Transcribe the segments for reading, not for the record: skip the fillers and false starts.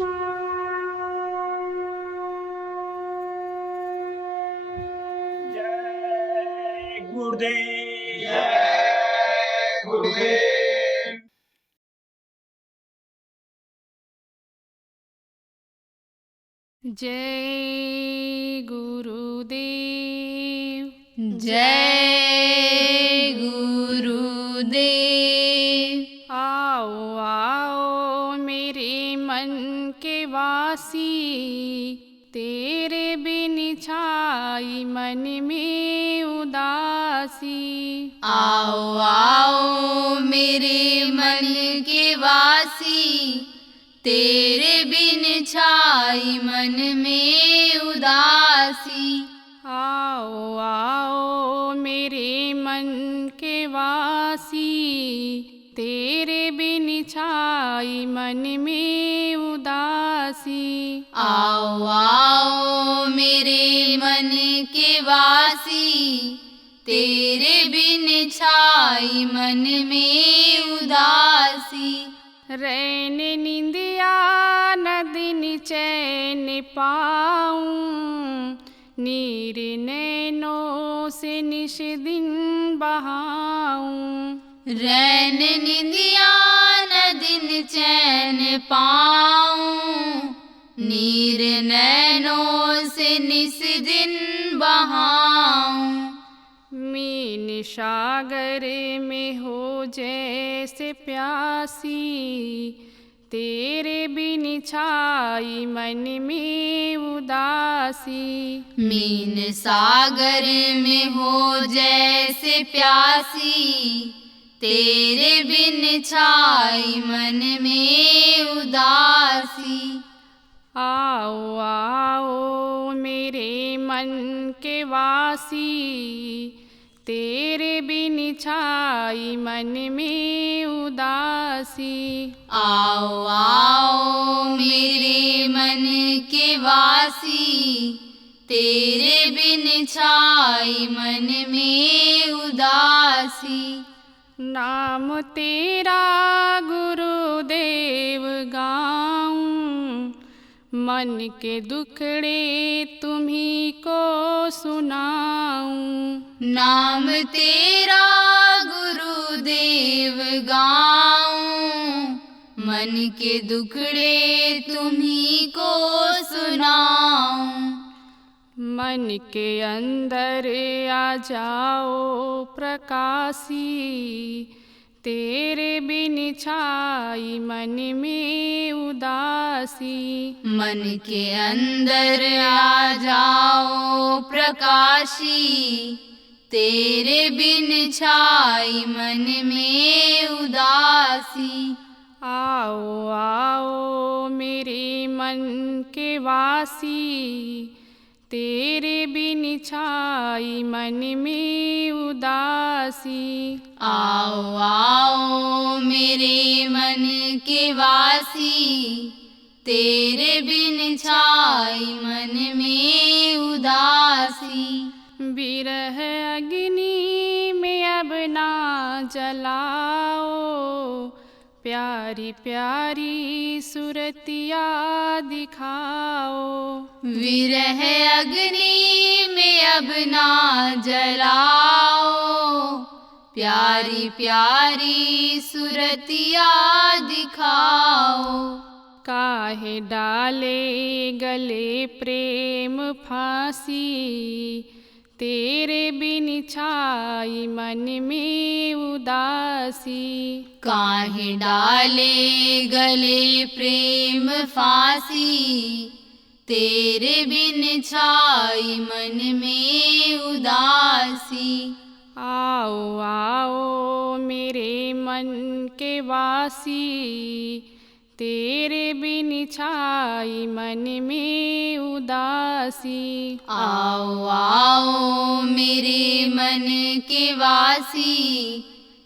जय गुरुदेव। जय गुरुदेव। जय गुरुदेव। जय गुरुदेव। आओ आओ मेरे मन के वासी, तेरे बिन छाई मन में उदासी। आओ आओ मेरे मन के वासी, तेरे बिन छाई मन में उदासी। आओ आओ मेरे मन के वासी, तेरे बिन छाई मन में उदासी। आओ आओ मेरे मन के वासी, तेरे बिन छाई मन में उदासी। रैन निंदिया न दिन चैन पाऊं, नीर नैनों से निश दिन बहाऊं। रैन निंदिया न दिन चैन पाऊं, नीर नैनों से निस दिन बहाऊं। मीन सागर में हो जैसे प्यासी, तेरे बिन छाई मन में उदासी। मीन सागर में हो जैसे प्यासी, तेरे बिन छाई मन में उदासी। आओ आओ मेरे मन के वासी, तेरे बिन छाई मन में उदासी। आओ आओ मेरे मन के वासी, तेरे बिन छाई मन में उदासी। नाम तेरा गुरुदेव गाऊं, मन के दुखड़े तुम्ही को सुनाऊं। नाम तेरा गुरुदेव गाऊं, मन के दुखड़े तुम्ही को सुनाऊं। मन के अंदर आ जाओ प्रकाशी, तेरे बिन छाई मन में उदासी। मन के अंदर आ जाओ प्रकाशी, तेरे बिन छाई मन में उदासी। आओ आओ मेरे मन के वासी, तेरे बिन छाई मन में उदासी। आओ आओ मेरे मन के वासी, तेरे बिन छाई मन में उदासी। विरह अग्नि में अब ना जलाओ, प्यारी प्यारी सुरतिया दिखाओ। विरह अग्नि में अब ना जलाओ, प्यारी प्यारी सुरतिया दिखाओ। काहे डाले गले प्रेम फांसी, तेरे बिन छाई मन में उदासी। काहे डाले गले प्रेम फांसी, तेरे बिन छाई मन में उदासी। आओ आओ मेरे मन के वासी, तेरे बिन छाई मन में उदासी। आओ आओ मेरे मन के वासी,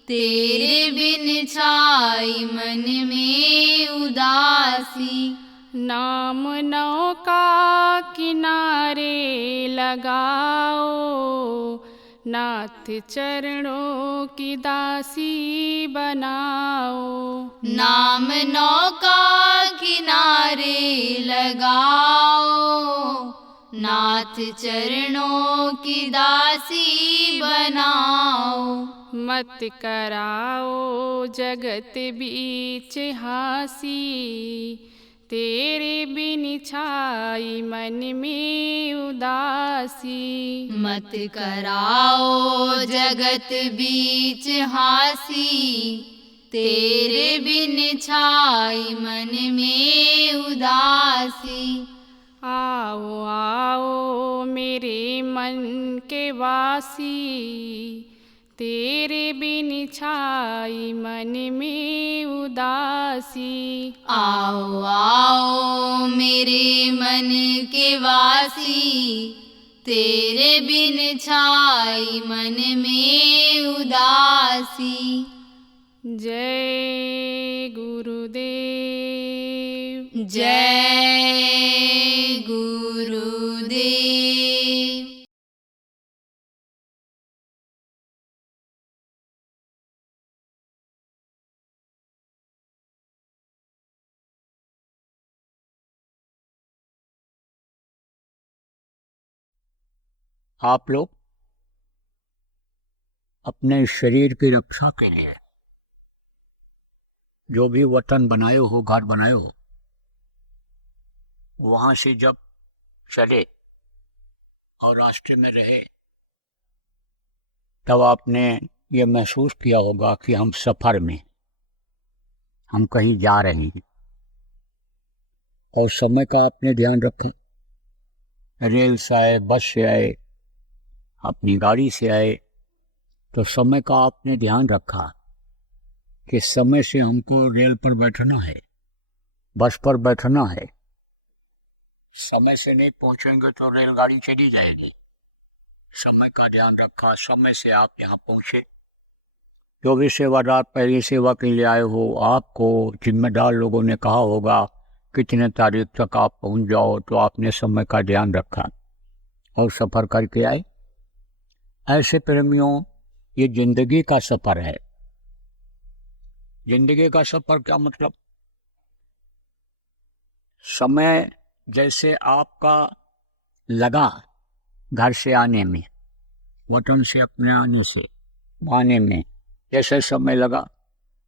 तेरे बिन छाई मन में उदासी। नाम नौका किनारे लगाओ, नाथ चरणों की दासी बनाओ। नाम नौका किनारे नाथ चरणों की दासी बनाओ। मत कराओ जगत बीच हासी, तेरे बिन छाई मन में उदासी। मत कराओ जगत बीच हासी, तेरे बिन छाई मन में उदासी। आओ आओ मेरे मन के वासी, तेरे बिन छाई मन में उदासी। आओ आओ मेरे मन के वासी, तेरे बिन छाई मन में उदासी। जय गुरुदेव। जय गुरुदेव। आप लोग अपने शरीर की रक्षा के लिए जो भी वतन बनाए हो, घर बनाए हो, वहां से जब चले और रास्ते में रहे, तब आपने ये महसूस किया होगा कि हम सफर में, हम कहीं जा रहे हैं, और समय का आपने ध्यान रखा। रेल से आए, बस से आए, अपनी गाड़ी से आए, तो समय का आपने ध्यान रखा कि समय से हमको रेल पर बैठना है, बस पर बैठना है। समय से नहीं पहुंचेंगे तो रेलगाड़ी चली जाएगी। समय का ध्यान रखा, समय से आप यहाँ पहुंचे। जो भी सेवादार पहली सेवा के लिए आए हो, आपको जिम्मेदार लोगों ने कहा होगा कितने तारीख तक आप पहुंच जाओ, तो आपने समय का ध्यान रखा और सफ़र करके आए। ऐसे प्रेमियों, ये जिंदगी का सफ़र है। जिंदगी का सफ़र क्या मतलब? समय जैसे आपका लगा घर से आने में, वतन से अपने आने में जैसे समय लगा,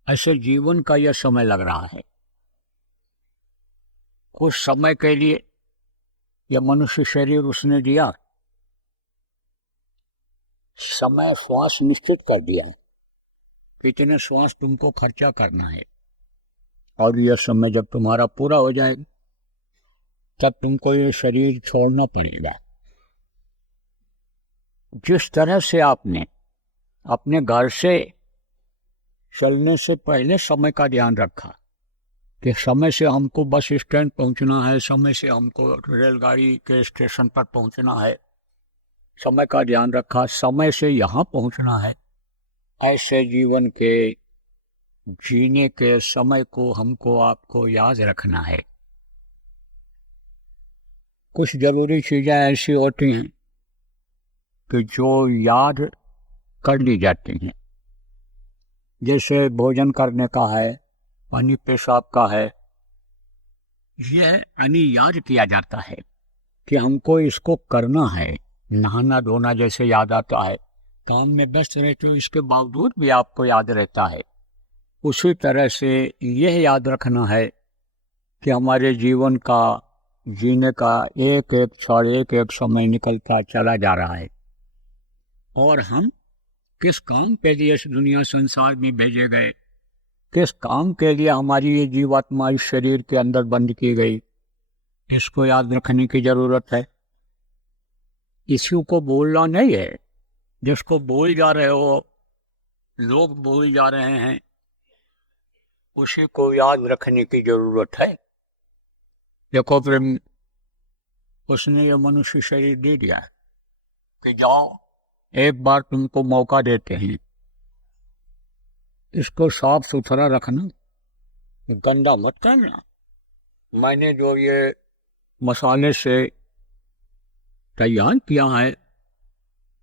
ऐसे जीवन का यह समय लग रहा है। कुछ समय के लिए यह मनुष्य शरीर उसने दिया, समय श्वास निश्चित कर दिया कितने श्वास तुमको खर्चा करना है, और यह समय जब तुम्हारा पूरा हो जाएगा तब तुमको ये शरीर छोड़ना पड़ेगा। जिस तरह से आपने अपने घर से चलने से पहले समय का ध्यान रखा कि समय से हमको बस स्टैंड पहुंचना है, समय से हमको रेलगाड़ी के स्टेशन पर पहुंचना है, समय का ध्यान रखा, समय से यहाँ पहुंचना है। ऐसे जीवन के जीने के समय को हमको आपको याद रखना है। कुछ जरूरी चीज़ें ऐसी होती हैं कि जो याद कर ली जाती हैं, जैसे भोजन करने का है, पानी पेशाब का है, यह याद किया जाता है कि हमको इसको करना है। नहाना धोना जैसे याद आता है, काम में व्यस्त रहते हो इसके बावजूद भी आपको याद रहता है। उसी तरह से यह याद रखना है कि हमारे जीवन का जीने का एक एक क्षण, एक एक समय निकलता चला जा रहा है, और हम किस काम के लिए इस दुनिया संसार में भेजे गए, किस काम के लिए हमारी ये जीवात्मा इस शरीर के अंदर बंद की गई, इसको याद रखने की जरूरत है। इसी को बोलना नहीं है, जिसको बोल जा रहे हो, लोग बोल जा रहे हैं, उसी को याद रखने की जरूरत है। देखो प्रेम, उसने ये मनुष्य शरीर दे दिया है कि जाओ, एक बार तुमको मौका देते हैं, इसको साफ सुथरा रखना, गंदा मत करना। मैंने जो ये मसाले से तैयार किया है,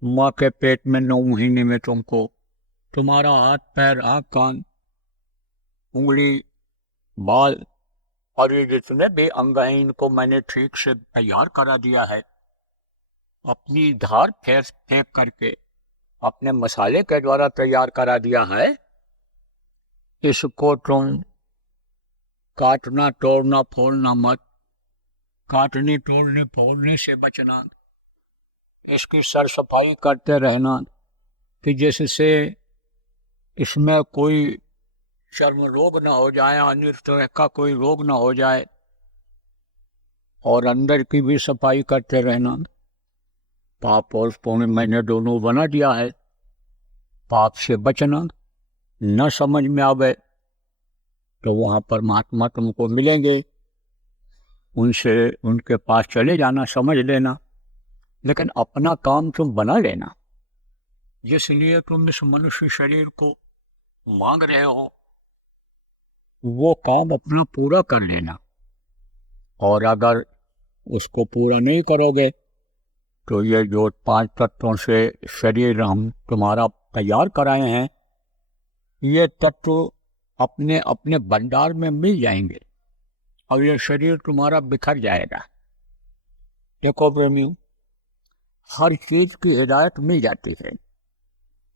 माँ के पेट में 9 महीने में तुमको, तुम्हारा हाथ पैर आँख कान उंगली बाल और ये जितने भी अंग हैं, इनको मैंने ठीक से तैयार करा दिया है। अपनी धार फेंक करके अपने मसाले के द्वारा तैयार करा दिया है, इसको तुम काटना तोड़ना फोड़ना मत। काटने तोड़ने फोड़ने से बचना, इसकी सर सफाई करते रहना कि जिससे इसमें कोई चर्म रोग ना हो जाए, अन्य तरह का कोई रोग ना हो जाए। और अंदर की भी सफाई करते रहना। पाप और पुण्य मैंने दोनों बना दिया है। पाप से बचना, न समझ में आवे तो वहाँ परमात्मा तुमको मिलेंगे, उनसे उनके पास चले जाना, समझ लेना। लेकिन अपना काम तुम बना लेना, जिसलिए तुम इस मनुष्य शरीर को मांग रहे हो, वो काम अपना पूरा कर लेना। और अगर उसको पूरा नहीं करोगे तो ये जो 5 तत्वों से शरीर हम तुम्हारा तैयार कराए हैं, ये तत्व अपने अपने भंडार में मिल जाएंगे और ये शरीर तुम्हारा बिखर जाएगा। देखो प्रेमियों, हर चीज की हिदायत मिल जाती है,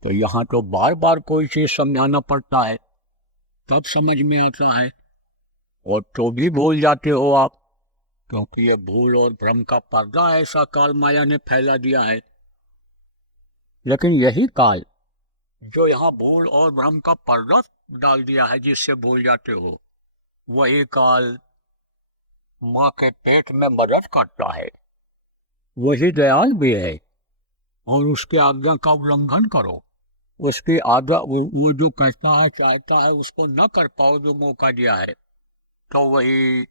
तो यहाँ तो बार बार कोई चीज समझाना पड़ता है, तब समझ में आता है। और तो भी भूल जाते हो आप, क्योंकि ये भूल और भ्रम का पर्दा ऐसा काल माया ने फैला दिया है। लेकिन यही काल जो यहाँ भूल और भ्रम का पर्दा डाल दिया है, जिससे भूल जाते हो, वही काल माँ के पेट में मदद करता है। वही दयाल भी है। और उसके आज्ञा का उल्लंघन करो, उसकी आज्ञा वो जो कहता है चाहता है उसको न कर पाओ जो मौका दिया है, तो वही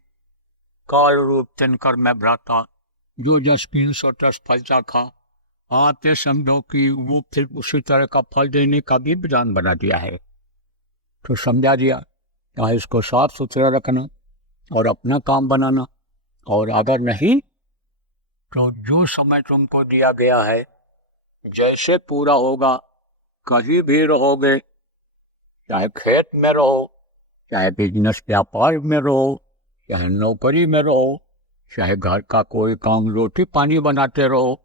काल रूप तिनकर में भ्राता, जो जस कीन सो तस फलता खा। आप ये समझो कि वो फिर उसी तरह का फल देने का भी विधान बना दिया है। तो समझा दिया क्या इसको साफ सुथरा रखना और अपना काम बनाना। और अगर नहीं तो जो समय तुमको दिया गया है, जैसे पूरा होगा, कहीं भी रहोगे, चाहे खेत में रहो, चाहे बिजनेस व्यापार में रहो, चाहे नौकरी में रहो, चाहे घर का कोई काम रोटी पानी बनाते रहो,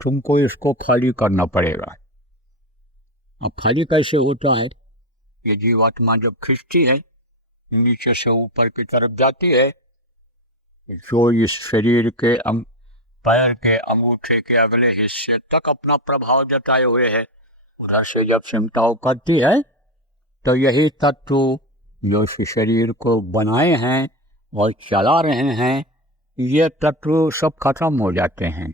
तुमको इसको खाली करना पड़ेगा। अब खाली कैसे होता है? ये जीवात्मा जब खिंचती है, नीचे से ऊपर की तरफ जाती है, जो इस शरीर के पैर के अंगूठे के अगले हिस्से तक अपना प्रभाव जताए हुए है, उधर से जब सिमटाव करती है, तो यही तत्व जो इस शरीर को बनाए हैं और चला रहे हैं, ये तत्व सब खत्म हो जाते हैं।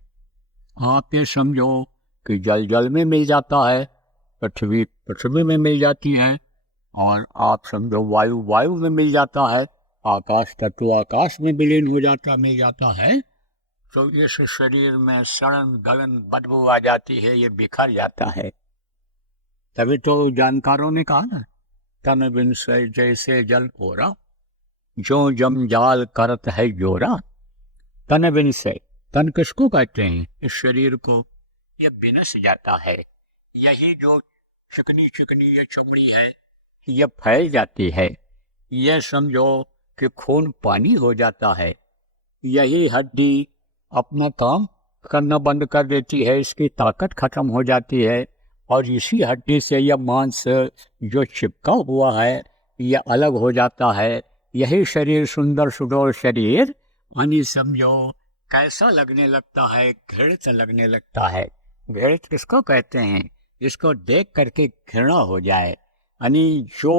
आप ये समझो कि जल जल में मिल जाता है, पृथ्वी पृथ्वी में मिल जाती है, और आप समझो वायु वायु में मिल जाता है, आकाश तत्व आकाश में विलीन हो जाता मिल जाता है। तो इस शरीर में सड़न गलन बदबू आ जाती है, ये बिखर जाता है। तभी तो जानकारों ने कहा ना, तन बिन से जैसे जल ओरा, जो जम जाल करत है जोरा। तन बिन से, तन किसको कहते हैं? इस शरीर को। यह बिनस जाता है। यही जो चिकनी चिकनी ये चमड़ी है, यह फैल जाती है। यह समझो कि खून पानी हो जाता है। यही हड्डी अपना काम करना बंद कर देती है, इसकी ताकत खत्म हो जाती है, और इसी हड्डी से यह मांस जो चिपका हुआ है, यह अलग हो जाता है। यही शरीर, सुंदर सुडौल शरीर, यानी समझो कैसा लगने लगता है? घृणित लगने लगता है। घृणित किसको कहते हैं? जिसको देख करके घृणा हो जाए, यानी जो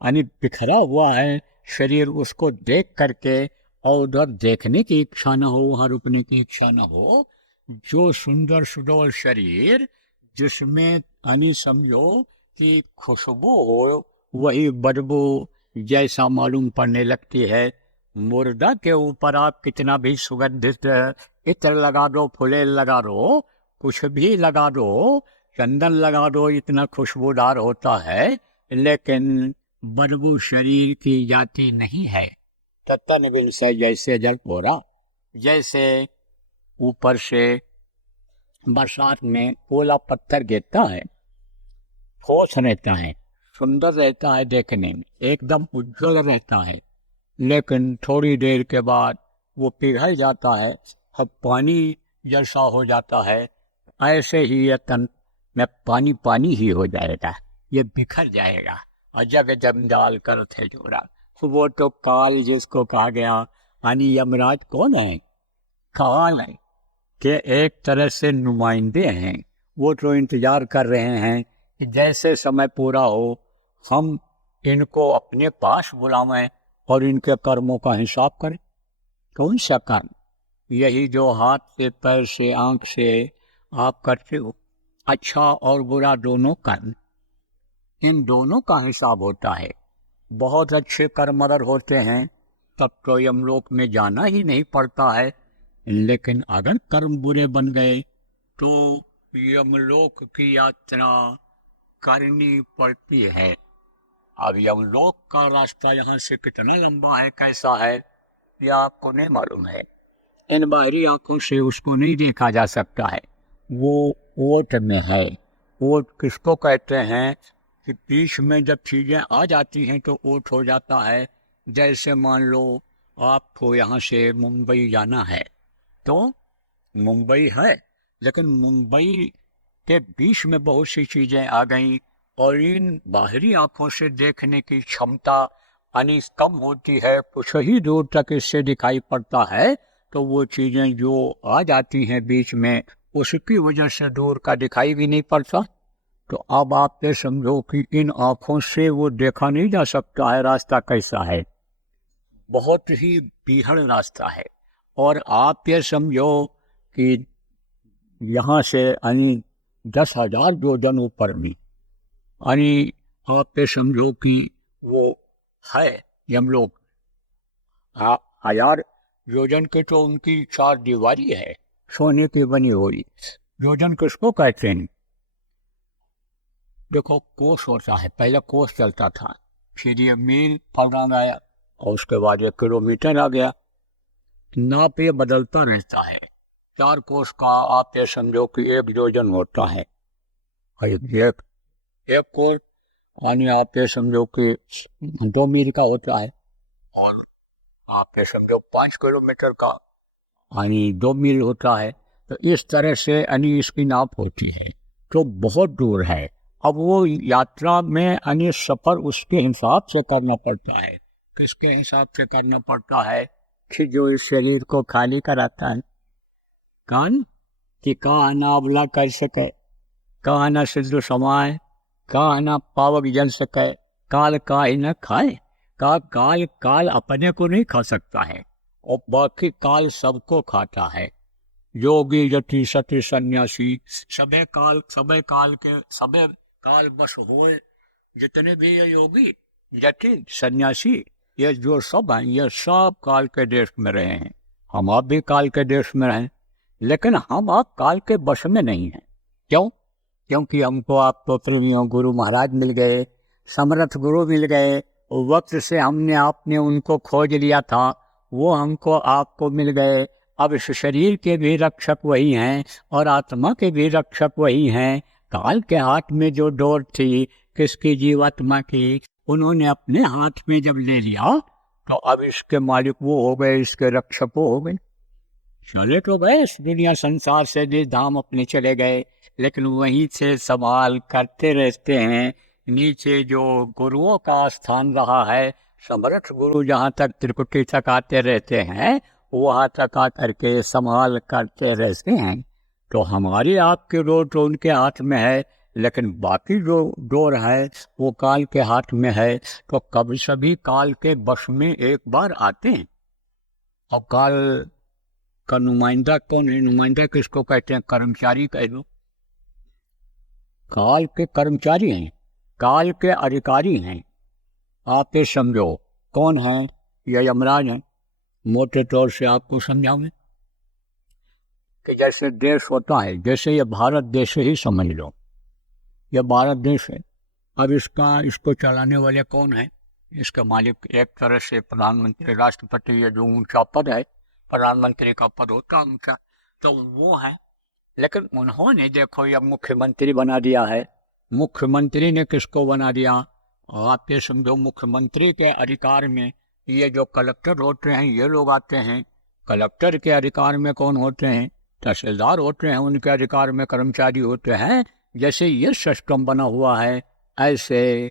बिखरा हुआ है शरीर, उसको देख करके और उधर देखने की इच्छा न हो, वहाँ रुकने की इच्छा न हो। जो सुंदर सुडौल शरीर जिसमें यानी समझो कि खुशबू हो, वही बदबू जैसा मालूम पड़ने लगती है। मुर्दा के ऊपर आप कितना भी सुगंधित इत्र लगा दो, फुले लगा दो, कुछ भी लगा दो, चंदन लगा दो, इतना खुशबूदार होता है, लेकिन बदबू शरीर की जाती नहीं है। तत्न बिन से जैसे जल पोरा, जैसे ऊपर से बरसात में ओला पत्थर गिरता है, ठोस रहता है, सुंदर रहता है देखने में, एकदम उज्जवल रहता है, लेकिन थोड़ी देर के बाद वो पिघल जाता है। अब पानी जैसा हो जाता है, ऐसे ही ये तन में पानी पानी ही हो जाएगा, ये बिखर जाएगा। और जब जंजाल कर थे जोरा, वो तो काल जिसको कहा गया, यानी यमराज कौन है? काल है के एक तरह से नुमाइंदे हैं। वो तो इंतजार कर रहे हैं कि जैसे समय पूरा हो हम इनको अपने पास बुलावें और इनके कर्मों का हिसाब करें। कौन सा कर्म? यही जो हाथ से, पैर से, आंख से आप करते हो, अच्छा और बुरा दोनों कर्म, इन दोनों का हिसाब होता है। बहुत अच्छे कर्म अगर होते हैं तब तो यमलोक में जाना ही नहीं पड़ता है, लेकिन अगर कर्म बुरे बन गए तो यमलोक की यात्रा करनी पड़ती है। अब यमलोक का रास्ता यहाँ से कितना लंबा है, कैसा है, यह आपको नहीं मालूम है। इन बाहरी आंखों से उसको नहीं देखा जा सकता है। वो ओट में है। ओट किसको कहते हैं कि बीच में जब चीज़ें आ जाती हैं तो ओट हो जाता है। जैसे मान लो आपको यहाँ से मुंबई जाना है तो मुंबई है, लेकिन मुंबई के बीच में बहुत सी चीज़ें आ गई और इन बाहरी आंखों से देखने की क्षमता यानी कम होती है, कुछ ही दूर तक इससे दिखाई पड़ता है, तो वो चीज़ें जो आ जाती हैं बीच में उसकी वजह से दूर का दिखाई भी नहीं पड़ता। तो अब आप ये समझो कि इन आँखों से वो देखा नहीं जा सकता है रास्ता कैसा है, बहुत ही बीहड़ रास्ता है। और आप ये समझो कि यहाँ से यानी 10,000 योजन ऊपर भी, यानी आप ये समझो कि वो है यमलोक। 1000 योजन के तो उनकी 4 दीवारी है, सोने की बनी हुई। योजन किसको कहते हैं? देखो कोस होता है, पहले कोस चलता था, फिर ये मील फलरान आया और उसके बाद ये किलोमीटर आ गया। नाप ये बदलता रहता है। 4 कोस का आप ये समझो कि 1 योजन होता है। एक कोस यानी आप ये समझो कि 2 मील का होता है, और आप ये समझो 5 किलोमीटर का यानी 2 मील होता है। तो इस तरह से यानी इसकी नाप होती है, तो बहुत दूर है। अब वो यात्रा में यानी सफ़र उसके हिसाब से करना पड़ता है। किसके हिसाब से करना पड़ता है? कि जो इस शरीर को खाली कराता है, कान कि कहाँ ना अबला कर सके, कहाँ ना सिद्ध समाए, कहाँ ना पावक जल सके, काल का ही न खाए। काल काल अपने को नहीं खा सकता है और बाकी काल सबको खाता है। योगी जति सती सन्यासी सबे काल बस होए। जितने भी ये योगी जति सन्यासी ये जो सब हैं, ये सब काल के देश में रहे हैं। हम आप भी काल के देश में रहें, लेकिन हम आप काल के बस में नहीं हैं। क्यों? क्योंकि हमको आपको प्रेमियों गुरु महाराज मिल गए, समर्थ गुरु मिल गए। वक्त से हमने आपने उनको खोज लिया था, वो हमको आपको मिल गए। अब इस शरीर के भी रक्षक वही हैं और आत्मा के भी रक्षक वही हैं। काल के हाथ में जो डोर थी किसकी? जीवात्मा की। उन्होंने अपने हाथ में जब ले लिया तो अब इसके मालिक वो हो गए, इसके रक्षक वो हो गए। चले तो गए इस दुनिया संसार से, जिस धाम अपने चले गए, लेकिन वहीं से सवाल करते रहते हैं। नीचे जो गुरुओं का स्थान रहा है, समर्थ गुरु जहाँ तक त्रिकुटी तक आते रहते हैं, वहाँ तक आकर के संभाल करते रहते हैं। तो हमारी आपकी डोर तो उनके हाथ में है, लेकिन बाकी जो डोर है वो काल के हाथ में है। तो कभी सभी काल के वश में एक बार आते हैं। और काल का नुमाइंदा कौन है? नुमाइंदा किसको कहते हैं? कर्मचारी कह लो। काल के कर्मचारी हैं, काल के अधिकारी हैं। आप ये समझो कौन है? ये यमराज हैं। मोटे तौर से आपको समझाऊं कि जैसे देश होता है, जैसे ये भारत देश ही समझ लो, ये भारत देश है। अब इसको चलाने वाले कौन है? इसके मालिक एक तरह से प्रधानमंत्री, राष्ट्रपति, ये जो ऊंचा पद है, प्रधानमंत्री का पद होता है ऊंचा, तो वो है। लेकिन उन्होंने देखो ये मुख्यमंत्री बना दिया है। मुख्यमंत्री ने किसको बना दिया? आप ये समझो मुख्यमंत्री के अधिकार में ये जो कलेक्टर होते हैं ये लोग आते हैं। कलेक्टर के अधिकार में कौन होते हैं? तहसीलदार होते हैं, उनके अधिकार में कर्मचारी होते हैं, जैसे ये सिस्टम बना हुआ है, ऐसे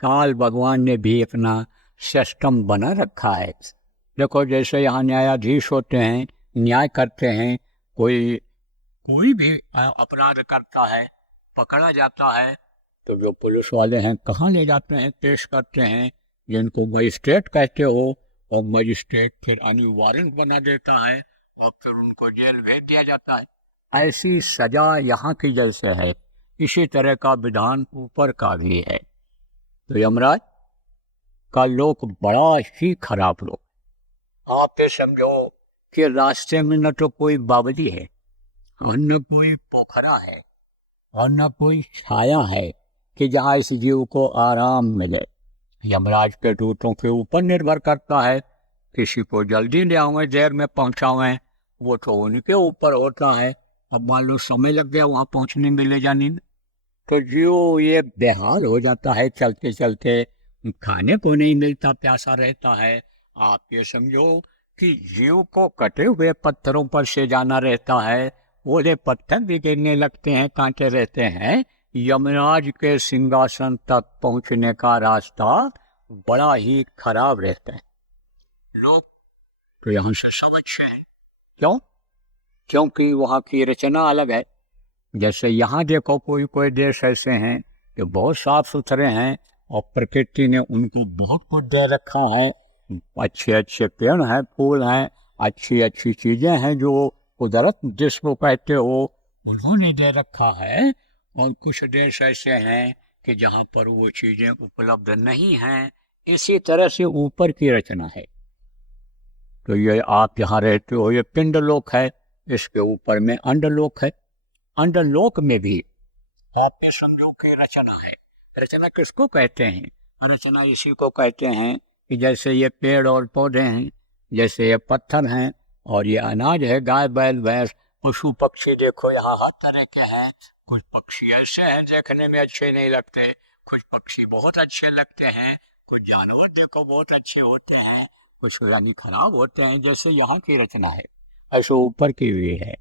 काल भगवान ने भी अपना सिस्टम बना रखा है। देखो जैसे यहाँ न्यायाधीश होते हैं, न्याय करते हैं, कोई भी अपराध करता है, पकड़ा जाता है, तो जो पुलिस वाले हैं कहाँ ले जाते हैं, पेश करते हैं, जिनको मजिस्ट्रेट कहते हो, और मजिस्ट्रेट फिर वारंट बना देता है और फिर उनको जेल भेज दिया जाता है। ऐसी सजा यहाँ की जैसे है, इसी तरह का विधान ऊपर का भी है। तो यमराज का लोक बड़ा ही खराब लोक। आप ये समझो कि रास्ते में न तो कोई बावली है, और न कोई पोखरा है, और न कोई छाया है कि जहाँ इस जीव को आराम मिले। यमराज के दूतों के ऊपर निर्भर करता है, किसी को जल्दी ले आवें, देर में पहुँचावें, वो तो उनके ऊपर होता है। अब मान लो समय लग गया वहाँ पहुँचने में, ले जाने में, तो जीव ये बेहाल हो जाता है, चलते चलते खाने को नहीं मिलता, प्यासा रहता है। आप ये समझो कि जीव को कटे हुए पत्थरों पर से जाना रहता है, ओले पत्थर भी गिरने लगते हैं, कांटे रहते हैं। यमराज के सिंहासन तक पहुंचने का रास्ता बड़ा ही खराब रहता है। लोग तो यहाँ से सब अच्छे हैं, क्यों? क्योंकि वहाँ की रचना अलग है। जैसे यहाँ देखो कोई देश ऐसे हैं कि बहुत साफ सुथरे हैं और प्रकृति ने उनको बहुत कुछ दे रखा है, अच्छे अच्छे पेड़ हैं, फूल हैं, अच्छी अच्छी चीजें हैं जो कुदरत जिसको कहते हो उन्होंने दे रखा है। और कुछ देश ऐसे हैं कि जहाँ पर वो चीजें उपलब्ध नहीं हैं। इसी तरह से ऊपर की रचना है। तो ये आप जहाँ रहते हो ये पिंडलोक है, इसके ऊपर में अंडलोक है। अंडलोक में भी आप ये समझो कि रचना है। रचना किसको कहते हैं? रचना इसी को कहते हैं कि जैसे ये पेड़ और पौधे हैं, जैसे ये पत्थर हैं, और ये अनाज है, गाय बैल भैंस, पशु पक्षी देखो यहाँ हर तरह के हैं। कुछ पक्षी ऐसे हैं देखने में अच्छे नहीं लगते, कुछ पक्षी बहुत अच्छे लगते हैं, कुछ जानवर देखो बहुत अच्छे होते हैं, कुछ यानी खराब होते हैं। जैसे यहाँ की रचना है ऐसे ऊपर की हुई है।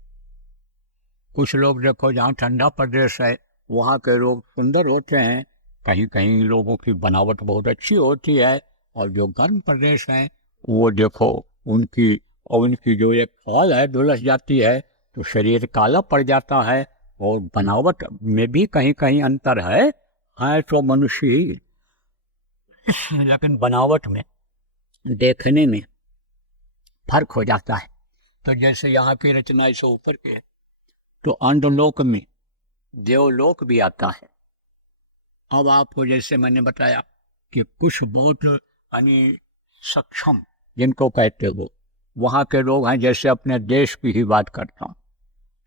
कुछ लोग देखो जहाँ ठंडा प्रदेश है वहाँ के लोग सुंदर होते हैं, कहीं कहीं लोगों की बनावट बहुत अच्छी होती है, और जो गर्म प्रदेश है वो देखो उनकी जो एक खाल है धुलस जाती है तो शरीर काला पड़ जाता है, और बनावट में भी कहीं कहीं अंतर है तो मनुष्य ही, लेकिन बनावट में देखने में फर्क हो जाता है। तो जैसे यहाँ की रचना इसे ऊपर की है, तो अंडलोक में देवलोक भी आता है। अब आपको जैसे मैंने बताया कि कुछ बहुत यानी सक्षम जिनको कहते हो वहाँ के लोग हैं। जैसे अपने देश की ही बात करता हूँ,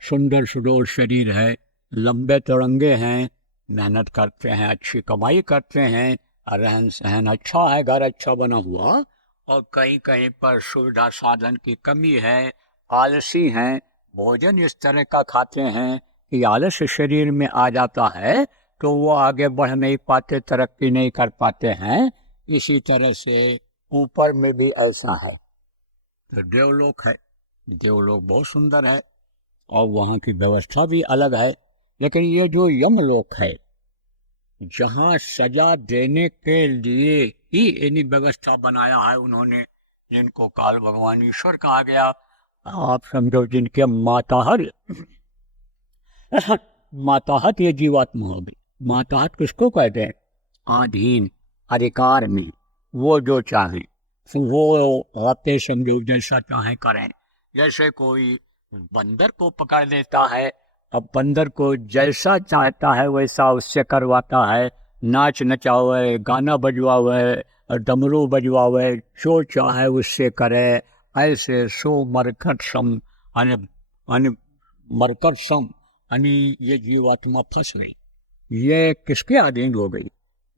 सुंदर सुडौल शरीर है, लंबे तिरंगे हैं, मेहनत करते हैं, अच्छी कमाई करते हैं, रहन सहन अच्छा है, घर अच्छा बना हुआ, और कहीं कहीं पर सुविधा साधन की कमी है, आलसी हैं, भोजन इस तरह का खाते हैं कि आलस शरीर में आ जाता है, तो वो आगे बढ़ नहीं पाते, तरक्की नहीं कर पाते हैं। इसी तरह से ऊपर में भी ऐसा है। तो देवलोक है, देवलोक बहुत सुंदर है और वहाँ की व्यवस्था भी अलग है। लेकिन ये जो यमलोक है, जहाँ सजा देने के लिए ही इन्हीं व्यवस्था बनाया है उन्होंने, जिनको काल भगवान ईश्वर कहा गया। आप समझो जिनके माताहत ये जीवात्मा हो गई। माताहत किसको कहते हैं? अधीन, अधिकार में, वो जो चाहे वो आते समझो जैसा चाहे करें। जैसे कोई बंदर को पकड़ लेता है, अब बंदर को जैसा चाहता है वैसा उससे करवाता है, नाच नचावे, गाना बजवावे, डमरू बजवावे, जो चाहे उससे करे। ऐसे सो मरकटसम मरकटसम ये जीवात्मा फंस गई। ये किसके अधीन हो गई?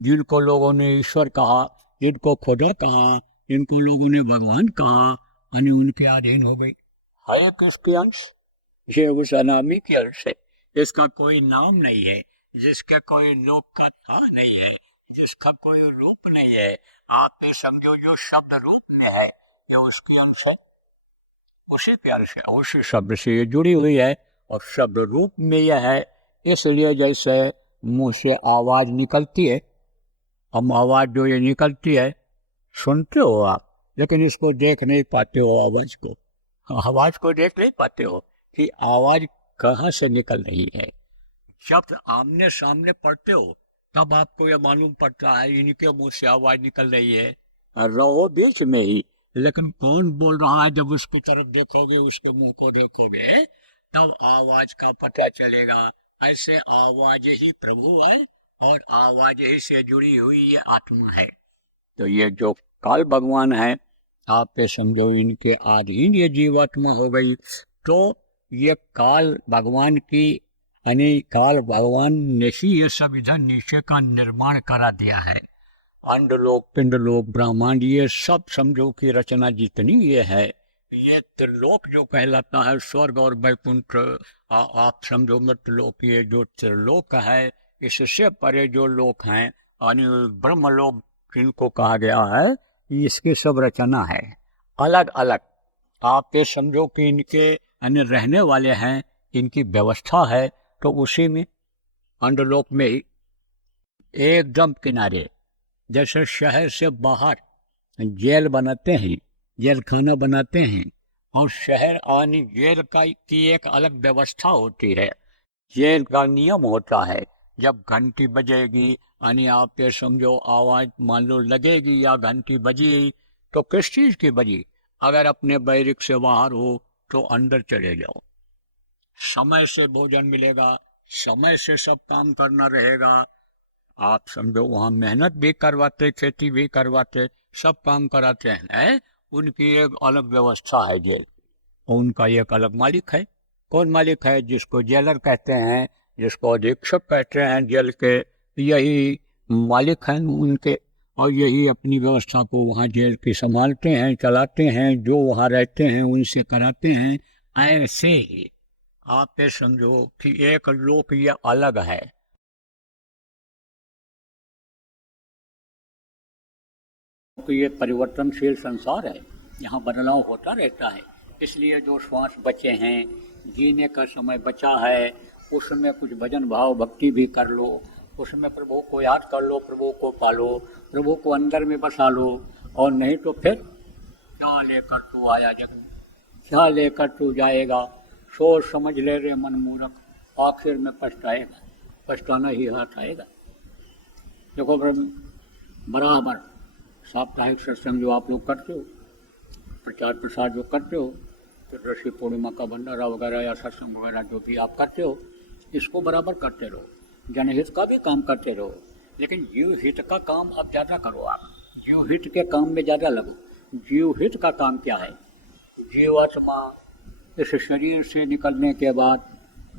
जिनको लोगों ने ईश्वर कहा, जिनको खुदा कहा, जिनको लोगों ने भगवान कहा, उनके अधीन हो गई। है किसके अंश? ये उस अनामी के अंश है। इसका कोई नाम नहीं है, जिसका कोई लोक कथा नहीं है, जिसका कोई रूप नहीं है। आप ये समझो जो शब्द रूप में है ये उसके अंश है। उसी प्यार से उसी शब्द से ये जुड़ी हुई है और शब्द रूप में यह है। इसलिए जैसे मुंह से आवाज निकलती है, हम आवाज जो ये निकलती है सुनते हो आप, लेकिन इसको देख नहीं पाते हो। आवाज को देख नहीं पाते हो कि आवाज कहाँ से निकल रही है। जब आमने सामने पढ़ते हो तब आपको यह मालूम पड़ता है इनके मुंह से आवाज निकल रही है, रहो बीच में ही, लेकिन कौन बोल रहा है जब उसकी तरफ देखोगे, उसके मुंह को देखोगे, तब आवाज का पता चलेगा। ऐसे आवाज ही प्रभु है और आवाज ही से जुड़ी हुई ये आत्मा है। तो ये जो काल भगवान है, आप ये समझो इनके अधीन ये जीवात्मा हो गई। तो ये काल भगवान की यानी काल भगवान ने ही ये सब इधर नीचे का निर्माण करा दिया है। अंडलोक, पिंडलोक, ब्रह्मांड, ये सब समझो की रचना जितनी ये है, ये त्रिलोक जो कहलाता है, स्वर्ग और वैकुंठ, आप समझो मृतलोक, ये जो त्रिलोक है, इससे परे जो लोक हैं यानी ब्रह्मलोक जिनको कहा गया है, इसकी सब रचना है अलग अलग। आप ये समझो कि इनके यानी रहने वाले हैं, इनकी व्यवस्था है। तो उसी में अंडलोक में ही एकदम किनारे, जैसे शहर से बाहर जेल बनाते हैं, जेल खाना बनाते हैं, और शहर आने जेल की एक अलग व्यवस्था होती है। जेल का नियम होता है, जब घंटी बजेगी यानी आप ये समझो आवाज मान लो लगेगी या घंटी बजी, तो किस चीज की बजी, अगर अपने बैरिक से बाहर हो तो अंदर चले जाओ, समय से भोजन मिलेगा, समय से सब काम करना रहेगा। आप समझो वहाँ मेहनत भी करवाते, खेती भी करवाते, सब काम कराते हैं। उनकी एक अलग व्यवस्था है जेल, उनका एक अलग मालिक है। कौन मालिक है? जिसको जेलर कहते हैं, जिसको अधीक्षक कहते हैं जेल के, यही मालिक हैं उनके, और यही अपनी व्यवस्था को वहाँ जेल की संभालते हैं, चलाते हैं, जो वहाँ रहते हैं उनसे कराते हैं। ऐसे ही आप ये समझो कि एक लोक ये अलग है। ये परिवर्तनशील संसार है, यहाँ बदलाव होता रहता है। इसलिए जो श्वास बचे हैं, जीने का समय बचा है, उसमें कुछ भजन भाव भक्ति भी कर लो, उसमें प्रभु को याद कर लो, प्रभु को पालो, प्रभु को अंदर में बसा लो। और नहीं तो फिर क्या लेकर तू आया जग में, क्या लेकर तू जाएगा, सोच समझ ले रे मन मूर्ख, आखिर में पछताएगा, पछताना ही हाथ आएगा। देखो बराबर साप्ताहिक सत्संग जो आप लोग करते हो, प्रचार प्रसार जो करते हो, तो ऋषि पूर्णिमा का भंडारा वगैरह या सत्संग वगैरह जो भी आप करते हो, इसको बराबर करते रहो, जनहित का भी काम करते रहो, लेकिन जीव हित का काम अब ज़्यादा करो। आप जीव हित के काम में ज़्यादा लगो। जीव हित का काम क्या है? जीवात्मा इस शरीर से निकलने के बाद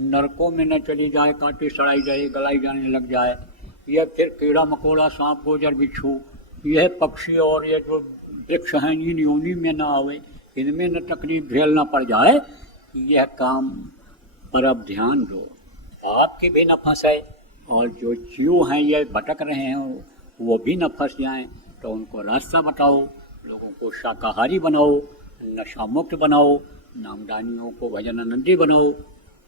नरकों में न चली जाए, काटी सड़ाई जाए, गलाई जाने लग जाए, यह फिर कीड़ा मकोड़ा, सांप गोजर बिच्छू, यह पक्षी और ये जो वृक्ष हैं इन योनि में न आवे, इनमें न तकलीफ झेलना पड़ जाए। यह काम पर अब ध्यान दो, आपकी भी न फंसे, और जो जीव हैं ये भटक रहे हैं वो भी न फंस जाएं। तो उनको रास्ता बताओ, लोगों को शाकाहारी बनाओ, नशा मुक्त बनाओ, नामदानियों को भजनानंदी बनाओ।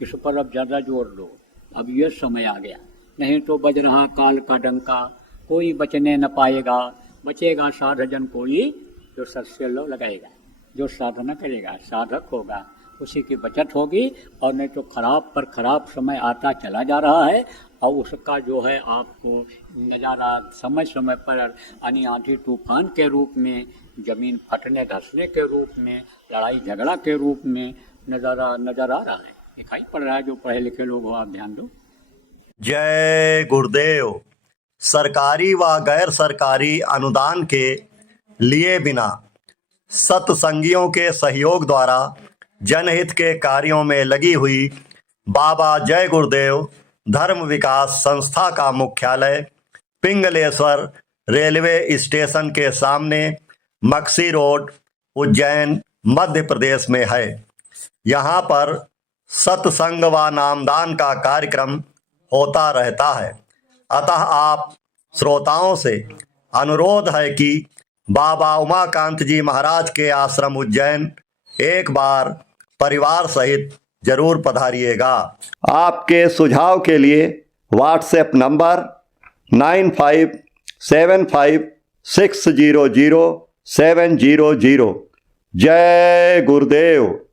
इस पर अब ज़्यादा जोर दो। अब ये समय आ गया, नहीं तो बज रहा काल का डंका, कोई बचने न पाएगा। बचेगा साधजन कोई जो सत्य लो लगाएगा, जो साधना करेगा, साधक होगा, उसी की बचत होगी। और नहीं तो खराब पर खराब समय आता चला जा रहा है, और उसका जो है आपको नज़ारा समय समय पर यानी आंधी तूफान के रूप में, जमीन फटने धंसने के रूप में, लड़ाई झगड़ा के रूप में नज़र आ रहा है, दिखाई पड़ रहा है। जो पढ़े लिखे लोग हो आप ध्यान दो। जय गुरुदेव। सरकारी व गैर सरकारी अनुदान के लिए बिना सत्संगियों के सहयोग द्वारा जनहित के कार्यों में लगी हुई बाबा जय गुरुदेव धर्म विकास संस्था का मुख्यालय पिंगलेश्वर रेलवे स्टेशन के सामने मक्सी रोड, उज्जैन, मध्य प्रदेश में है। यहाँ पर सत्संग व नामदान का कार्यक्रम होता रहता है। अतः आप श्रोताओं से अनुरोध है कि बाबा उमाकांत जी महाराज के आश्रम उज्जैन एक बार परिवार सहित जरूर पधारिएगा। आपके सुझाव के लिए व्हाट्सएप नंबर 9575600700। जय गुरुदेव।